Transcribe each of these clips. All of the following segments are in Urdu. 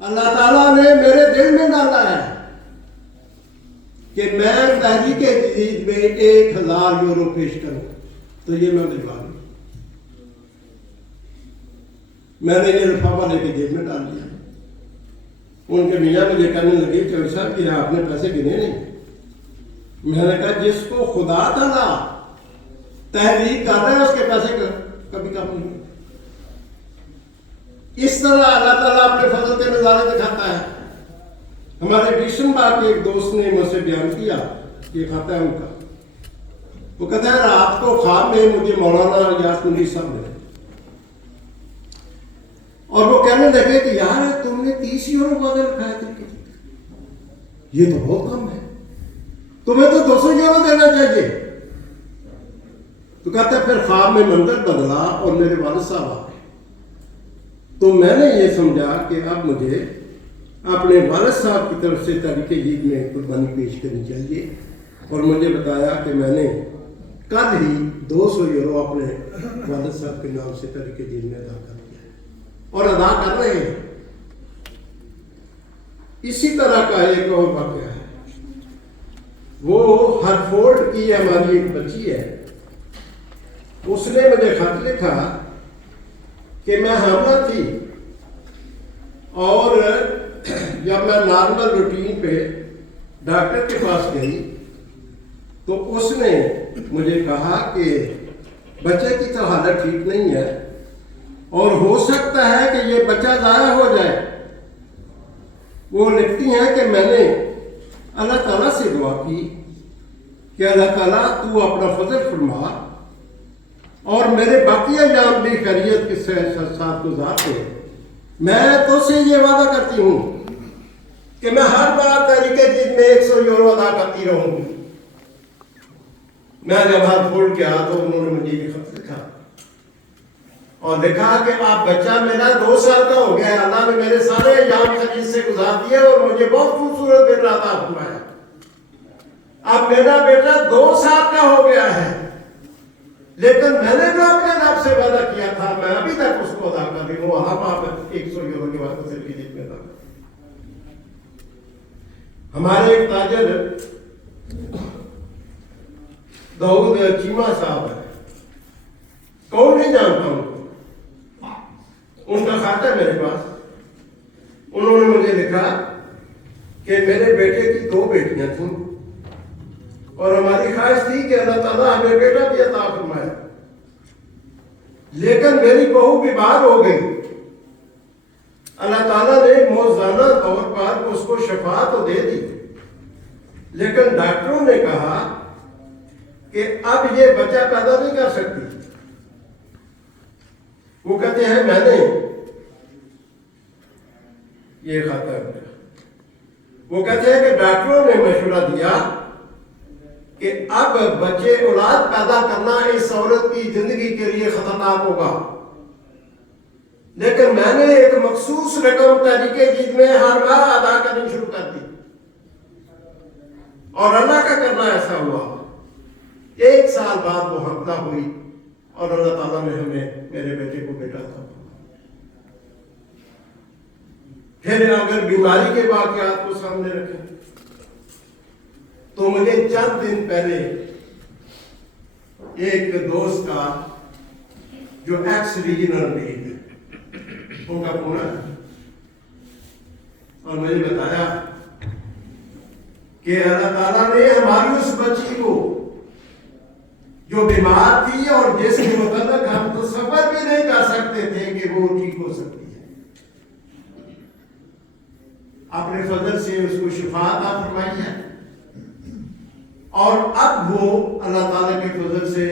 اللہ تعالیٰ نے میرے دل میں ڈالا ہے کہ میں تحریک جدید میں 1000 یورو پیش کروں، تو یہ میں بھجوا دوں۔ میں نے یہ لفافہ لے کے جیب میں ڈال دیا۔ ان کے میاں مجھے کہنے لگے کہ صاحب کہ آپ نے پیسے گنے نہیں۔ میں نے کہا جس کو خدا تعالیٰ تحریک کر رہا ہے اس کے پیسے کبھی کم نہیں۔ اس طرح اللہ تعالیٰ اپنے فضل کے نظارے دکھاتا ہے۔ ہمارے ڈیشن باغ کے ایک دوست نے مجھ سے بیان کیا، یہ کھاتا ہے ان کا، وہ کہتا ہے رات کو خواب میں مجھے مولانا یاس منڈی صاحب نے، اور وہ کہنے لگے کہ یار تم نے 30 یورو وعدہ رکھا ہے، یہ تو بہت کم ہے، تمہیں تو 200 یورو دینا چاہیے۔ تو کہتا ہے پھر خواب میں منظر بدلا اور میرے والد صاحب آ گئے، تو میں نے یہ سمجھا کہ اب مجھے اپنے والد صاحب کی طرف سے تحریک جدید میں قربانی پیش کرنی چاہیے، اور مجھے بتایا کہ میں نے کل ہی 200 یورو اپنے والد صاحب کے نام سے تحریک جدید میں ادا کر دیا اور ادا کر رہے ہیں۔ اسی طرح کا ایک اور واقعہ ہے، وہ ہرفورڈ کی ہماری ایک بچی ہے، اس نے مجھے خط لکھا کہ میں حاملہ تھی، اور جب میں نارمل روٹین پہ ڈاکٹر کے پاس گئی تو اس نے مجھے کہا کہ بچے کی تو حالت ٹھیک نہیں ہے اور ہو سکتا ہے کہ یہ بچہ ضائع ہو جائے۔ وہ لکھتی ہیں کہ میں نے اللہ تعالیٰ سے دعا کی کہ اللہ تعالیٰ تو اپنا فضل فرما اور میرے باقی ایام بھی خیریت کے ساتھ گزار دے۔ میں تو سے یہ وعدہ کرتی ہوں کہ میں ہر بار تحریک جدید میں 100 یورو ادا کرتی رہوں گی۔ میں جب ہاتھ پھوڑ کے آیا تو انہوں نے مجھے یہ خط لکھا اور لکھا کہ آپ بچہ میرا 2 سال کا ہو گیا ہے، اللہ نے میرے سارے ایام خیریت سے گزار دیے اور مجھے بہت خوبصورت بیٹا عطا فرمایا۔ اب میرا بیٹا 2 سال کا ہو گیا ہے، لیکن میں نے جو اپنے رب سے وعدہ کیا تھا میں ابھی تک اس کو ادا کر رہی ہوں۔ ہم آپ 100 یورو کی بات سے بھی دیکھ میں ادا کر۔ ہمارے ایک تاجر داؤد چیمہ صاحب ہے، کون نہیں جانتا ان کو، ان کا خط ہے میرے پاس۔ انہوں نے مجھے لکھا کہ میرے بیٹے کی 2 بیٹیاں تھیں اور ہماری خواہش تھی کہ اللہ تعالیٰ ہمیں بیٹا بھی عطا فرمائے، لیکن میری بہو بیمار ہو گئی۔ اللہ تعالیٰ نے موزانہ طور پر اس کو شفا تو دے دی، لیکن ڈاکٹروں نے کہا کہ اب یہ بچہ پیدا نہیں کر سکتی۔ وہ کہتے ہیں میں نے یہ خطہ ہے، وہ کہتے ہیں کہ ڈاکٹروں نے مشورہ دیا کہ اب بچے اولاد پیدا کرنا اس عورت کی زندگی کے لیے خطرناک ہوگا، لیکن میں نے ایک مخصوص رقم تحریک جدید میں ہر ماہ ادا کرنی شروع کر دی، اور اللہ کا کرنا ایسا ہوا 1 سال بعد وہ حاملہ ہوئی اور اللہ تعالیٰ نے ہمیں میرے بیٹے کو بیٹا تھا۔ پھر اگر بیماری کے واقعات کو سامنے رکھیں تو مجھے چند دن پہلے ایک دوست کا جو ایکس ریجنل لیڈ ان کا فون آیا اور مجھے بتایا کہ اللہ تعالیٰ نے ہماری اس بچی کو جو بیمار تھی اور جس کے متعلق ہم تصور بھی نہیں کر سکتے تھے کہ وہ ٹھیک ہو سکتی ہے، اپنے فضل سے اس کو شفا عطا فرمائی ہے، اور اب وہ اللہ تعالیٰ کے فضل سے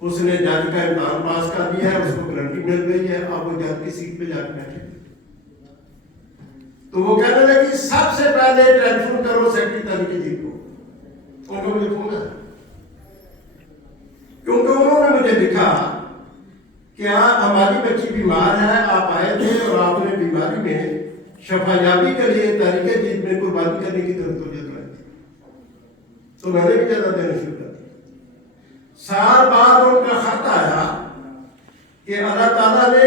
اس نے جج کا امتحان پاس کر دیا ہے، اس کو گارنٹی مل گئی ہے، اب وہ جج کی سیٹ پہ جا کے بیٹھے۔ تو وہ کہنے لگی سب سے پہلے ٹیلی فون کرو سیکرٹری تحریک جدید کو، ان کو مجھے فون ہے کیونکہ انہوں نے مجھے لکھا کہ ہماری بچی بیمار ہے، آپ آئے تھے اور آپ نے بیماری میں شفا یابی کے لیے تحریک جدید میں قربانی کرنے کی طرف توجہ دلائی، تو میں نے بھی زیادہ دینا شروع کر دیا۔ سال بعد ان کا خط آیا کہ اللہ تعالیٰ نے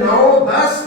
9-10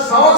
100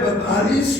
42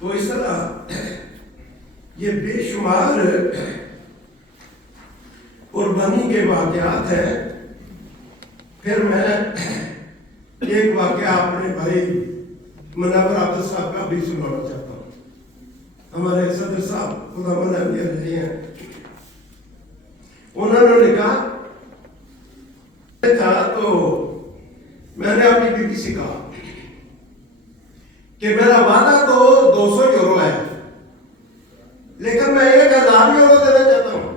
تو اس طرح یہ بے شمار قربانی کے واقعات ہیں. پھر میں ایک واقعہ اپنے بھائی منور عبد صاحب کا بھی سنانا چاہتا ہوں. ہمارے صدر صاحب خدا منور رہے ہیں. انہوں نے کہا تھا تو میں نے اپنی بیوی سے کہا کہ میرا وعدہ تو 200 یورو ہے لیکن میں 1000 یورو دینا چاہتا ہوں.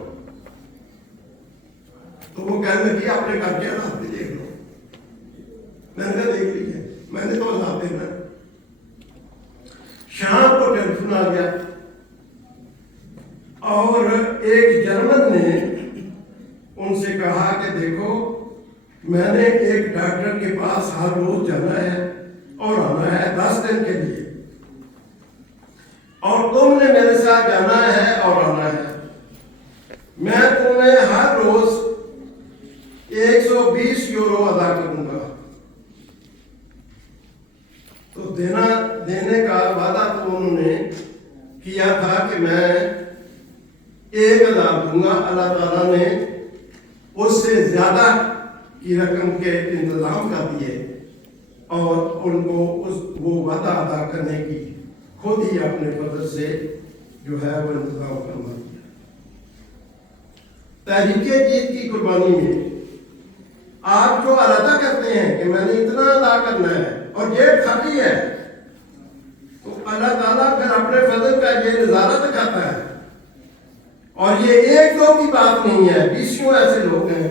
تو وہ کہنے لگی اپنے گھر کے حالات بھی دیکھ لو. میں نے دیکھ لی ہے, میں نے تو 1000 دینا. شام کو ٹیلیفون آ گیا اور ایک جرمن نے ان سے کہا کہ دیکھو میں نے ایک ڈاکٹر کے پاس ہر روز جانا ہے اور آنا ہے 10 دن کے لیے, اور تم نے میرے ساتھ جانا ہے اور آنا ہے. میں تمہیں ہر روز 120 یورو ادا کروں گا. تو دینے کا وعدہ تو انہوں نے کیا تھا کہ میں 1000 دوں گا. اللہ تعالیٰ نے اس سے زیادہ کی رقم کے انتظام کر دیے اور ان کو وہ وعدہ ادا کرنے کی خود ہی اپنے فضل سے جو ہے وہ انتظام کروا دیا. تحریک جیت کی قربانی میں آپ جو ارادہ کرتے ہیں کہ میں نے اتنا ادا کرنا ہے اور جیب خالی ہے, تو اللہ تعالیٰ پھر اپنے فضل کا یہ نظارہ دکھاتا ہے. اور یہ ایک دو کی بات نہیں ہے, 20 ایسے لوگ ہیں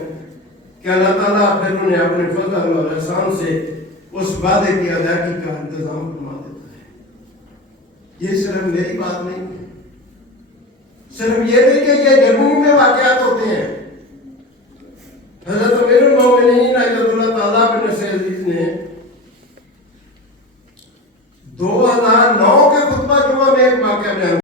کہ اللہ تعالیٰ پھر انہیں اپنے فضل اور احسان سے اس وعدے کی ادائیگی کا انتظام فرما دیتا ہے. یہ صرف میری بات نہیں ہے, صرف یہ نہیں کہ یہ جرمنی میں واقعات ہوتے ہیں. حضرت امیر المومنین اللہ تعالیٰ بن عزیز نے